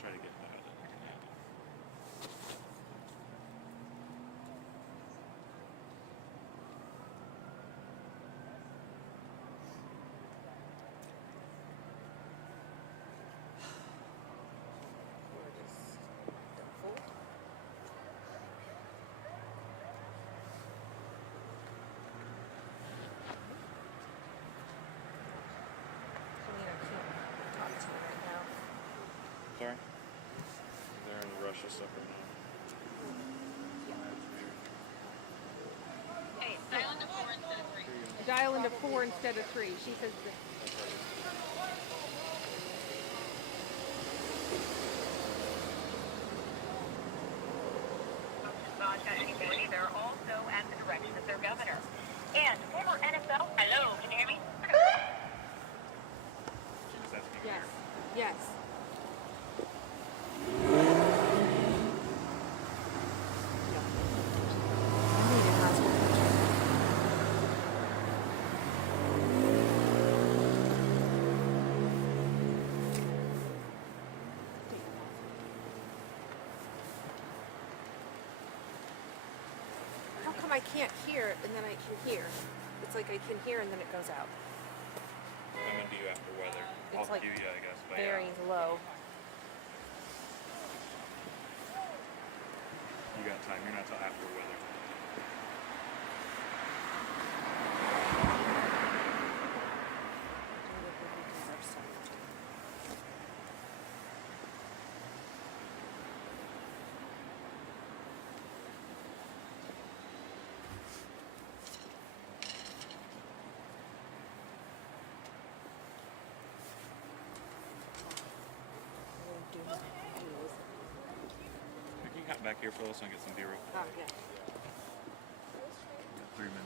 try to get that out of it. Sorry? They're in Russia stuff right now. Hey, dial into 4 instead of 3. Dial into 4 instead of 3. She says that. They're also at the direction of their governor. And former NFL. Hello, can you hear me? She just asking Yes. here. Yes. How come I can't hear and then I can hear? It's like I can hear and then it goes out. I'm gonna do after weather. It's I'll like cue you, I guess. But very low. You got time. You're not till after weather. Can you hop back here for us and get some B-roll? Oh, yeah. 3 minutes.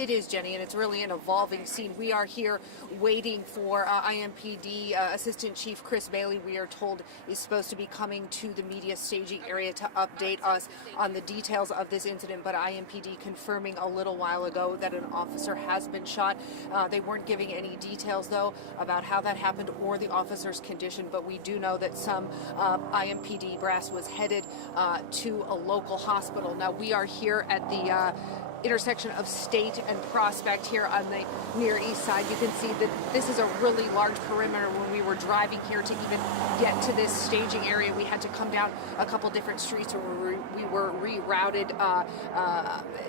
It is, Jenny, and it's really an evolving scene. We are here waiting for IMPD Assistant Chief Chris Bailey, we are told, is supposed to be coming to the media staging area to update us on the details of this incident, but IMPD confirming a little while ago that an officer has been shot. They weren't giving any details, though, about how that happened or the officer's condition, but we do know that some IMPD brass was headed to a local hospital. Now, we are here at the intersection of State and Prospect here on the near east side. You can see that this is a really large perimeter. When we were driving here to even get to this staging area, we had to come down a couple different streets where we were rerouted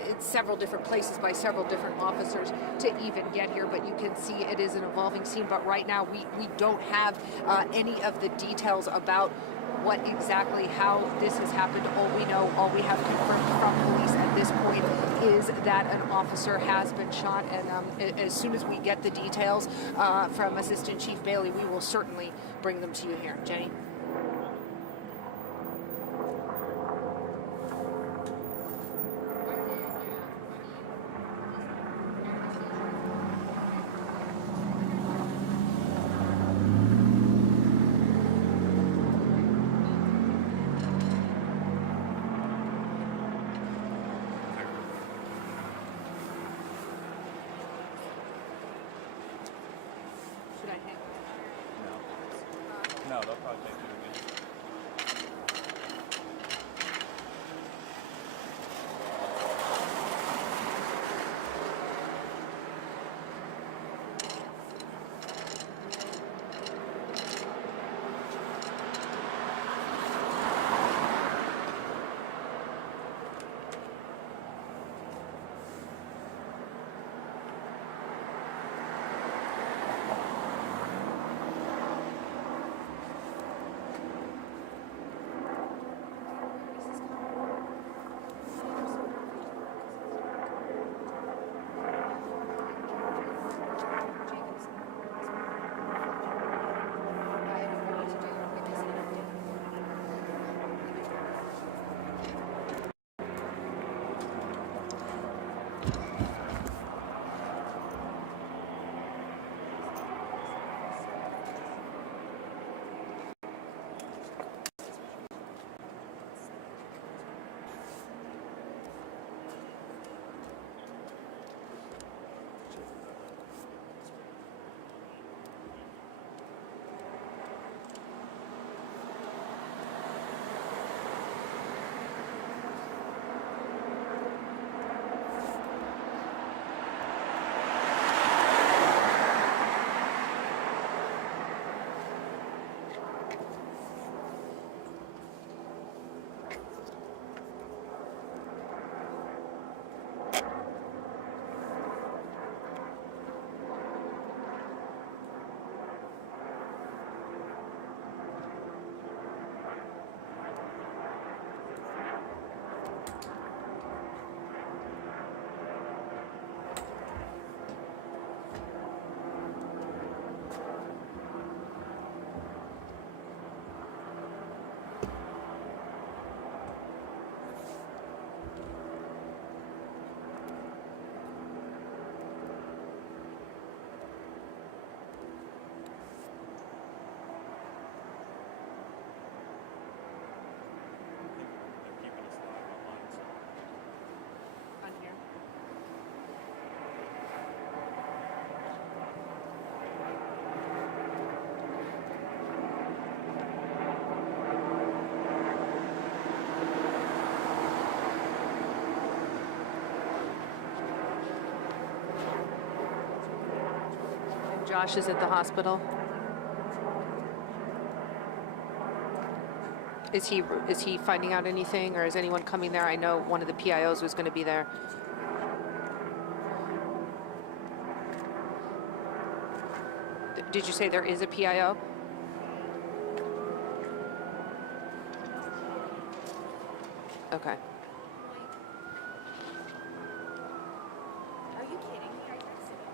in several different places by several different officers to even get here. But you can see it is an evolving scene. But right now we don't have any of the details about what exactly, how this has happened. All we know, all we have confirmed from police at this point is that an officer has been shot, and as soon as we get the details from Assistant Chief Bailey, we will certainly bring them to you here. Jenny? Should I hang? No, they'll probably take you again. They're keeping us live online, so. On here. Josh is at the hospital. Is he finding out anything, or is anyone coming there? I know one of the PIOs was going to be there. Did you say there is a PIO? Okay. Are you kidding me? Are you kidding?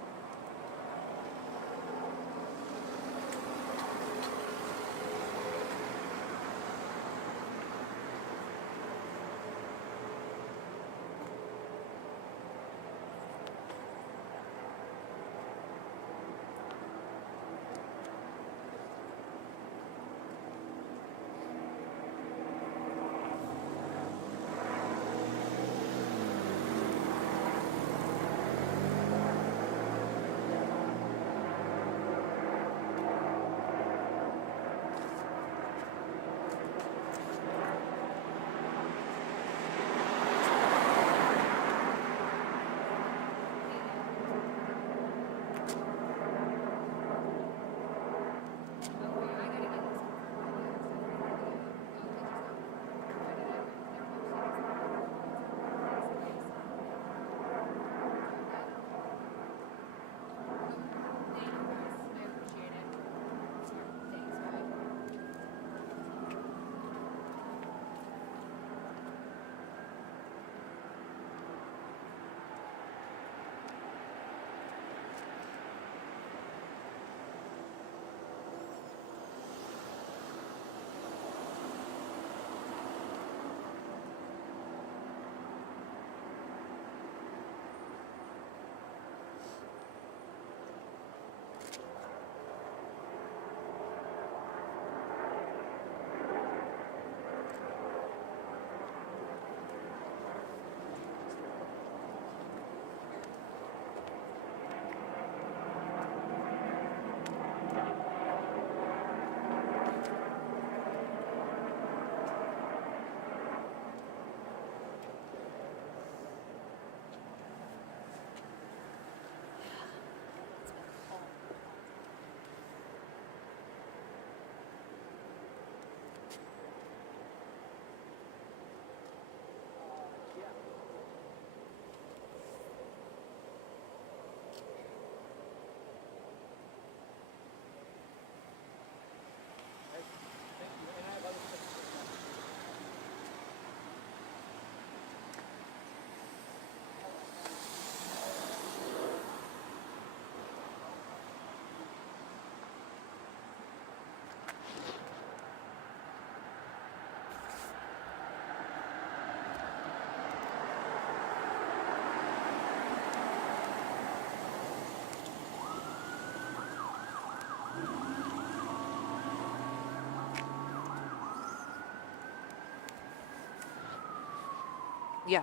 Yeah.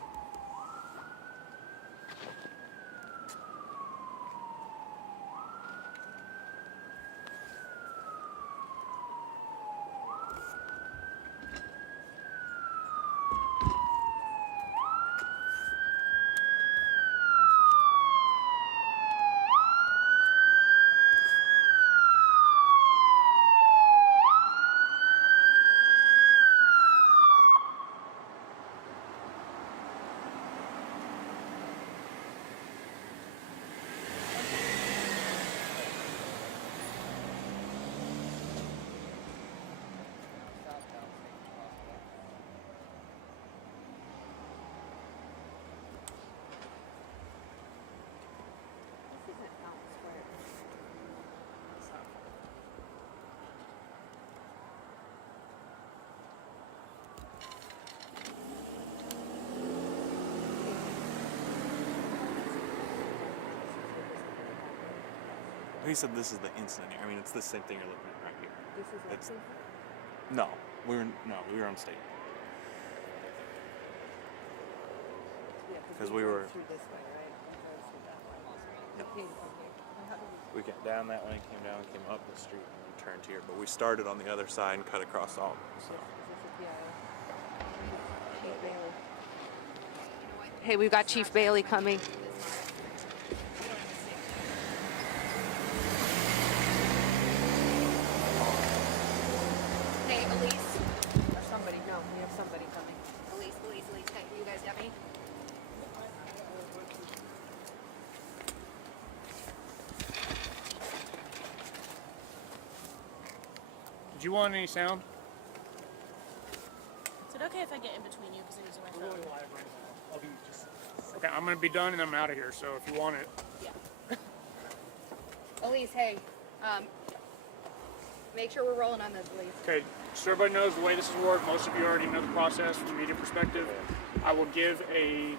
He said this is the incident here. I mean, it's the same thing you're looking at right here. This is It's- Lexington? No, we were on state. Yeah, 'Cause we were- through this way, right? We drove through that way. Yep. Came from here. How did We came down that way, came down, came up the street, and we turned here. But we started on the other side and cut across all. So. Chief Bailey. Hey, we've got Chief Bailey coming. Hey, Elise. Or somebody. No, we have somebody coming. Elise. Hey, you guys got me? Did you want any sound? Is it okay if I get in between you because I'm using my phone? Okay, I'm gonna be done and I'm out of here. So if you want it, Yeah. Elise, hey. Make sure we're rolling on this, Elise. okay. So everybody knows the way this has worked. Most of you already know the process from the media perspective. I will give a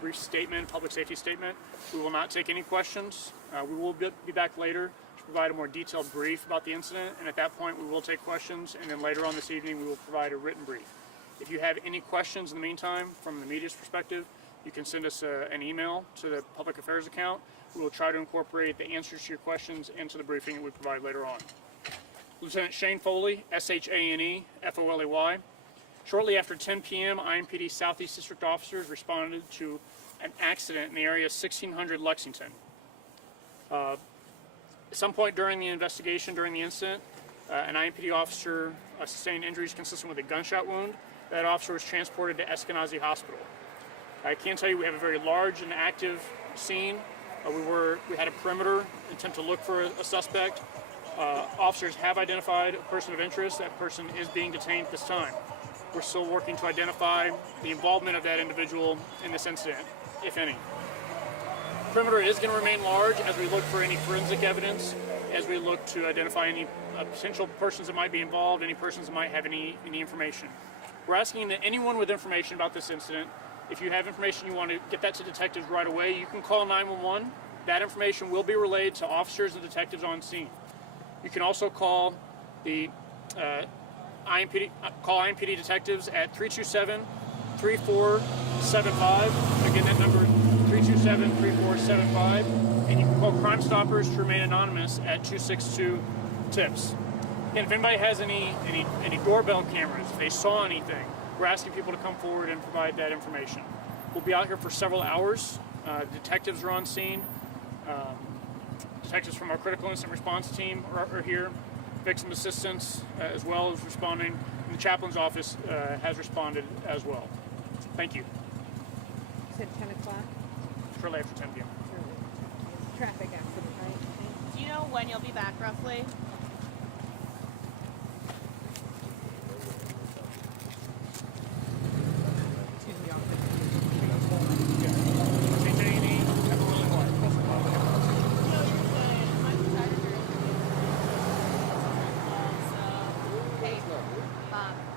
brief statement, public safety statement. We will not take any questions. We will be back later to provide a more detailed brief about the incident, and at that point we will take questions, and then later on this evening we will provide a written brief. If you have any questions in the meantime from the media's perspective, you can send us an email to the public affairs account. We will try to incorporate the answers to your questions into the briefing that we provide later on. Lieutenant Shane Foley, S-H-A-N-E, F-O-L-E-Y. Shortly after 10 p.m., IMPD Southeast District officers responded to an accident in the area of 1600 Lexington. At some point during the investigation, during the incident, an IMPD officer sustained injuries consistent with a gunshot wound. That officer was transported to Eskenazi Hospital. I can tell you we have a very large and active scene. We had a perimeter attempt to look for a suspect. Officers have identified a person of interest. That person is being detained at this time. We're still working to identify the involvement of that individual in this incident, if any. Perimeter is going to remain large as we look for any forensic evidence, as we look to identify any potential persons that might be involved, any persons that might have any information. We're asking that anyone with information about this incident, if you have information you want to get that to detectives right away, you can call 911. That information will be relayed to officers and detectives on scene. You can also call the IMPD detectives at 327-3475. Again, that number is 327-3475. And you can call Crime Stoppers to remain anonymous at 262-TIPS. And if anybody has any doorbell cameras, if they saw anything, we're asking people to come forward and provide that information. We'll be out here for several hours. Detectives are on scene. Detectives from our critical incident response team are here. Victim assistance as well as responding. And the chaplain's office has responded as well. Thank you. You said 10 o'clock? Shortly after 10 p.m. Traffic accident, right? Do you know when you'll be back roughly? Excuse me, officer. Hey,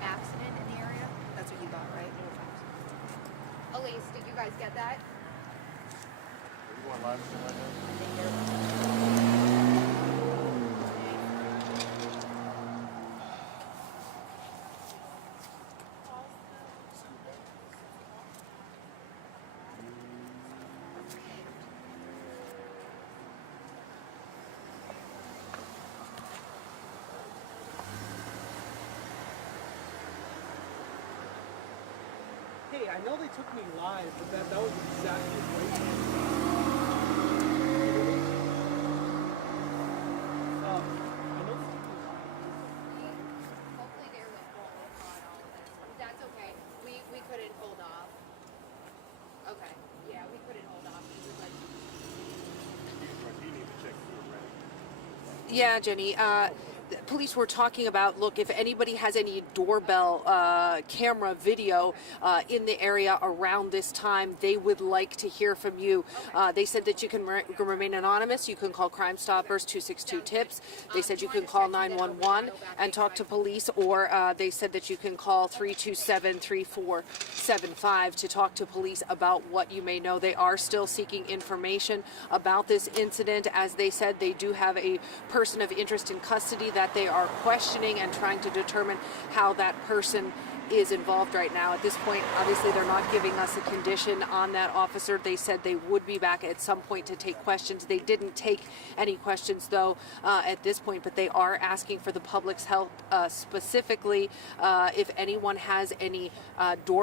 accident in the area? That's what you got, right? Elise, did you guys get that? You want live stream right now? hey, I know they took me live, but that was exactly right. I know they took me live. Hopefully they were on all of this. That's okay. We couldn't hold off. Okay. Yeah, we couldn't hold off. We would like. Yeah, Jenny. Police were talking about, look, if anybody has any doorbell camera video in the area around this time, they would like to hear from you. They said that you can remain anonymous. You can call Crime Stoppers 262-TIPS. They said you can call 911 and talk to police, or they said that you can call 327-3475 to talk to police about what you may know. They are still seeking information about this incident. As they said, they do have a person of interest in custody that they are questioning and trying to determine how that person is involved right now. At this point, obviously, they're not giving us a condition on that officer. They said they would be back at some point to take questions. They didn't take any questions, though, at this point, but they are asking for the public's help, specifically if anyone has any doorbell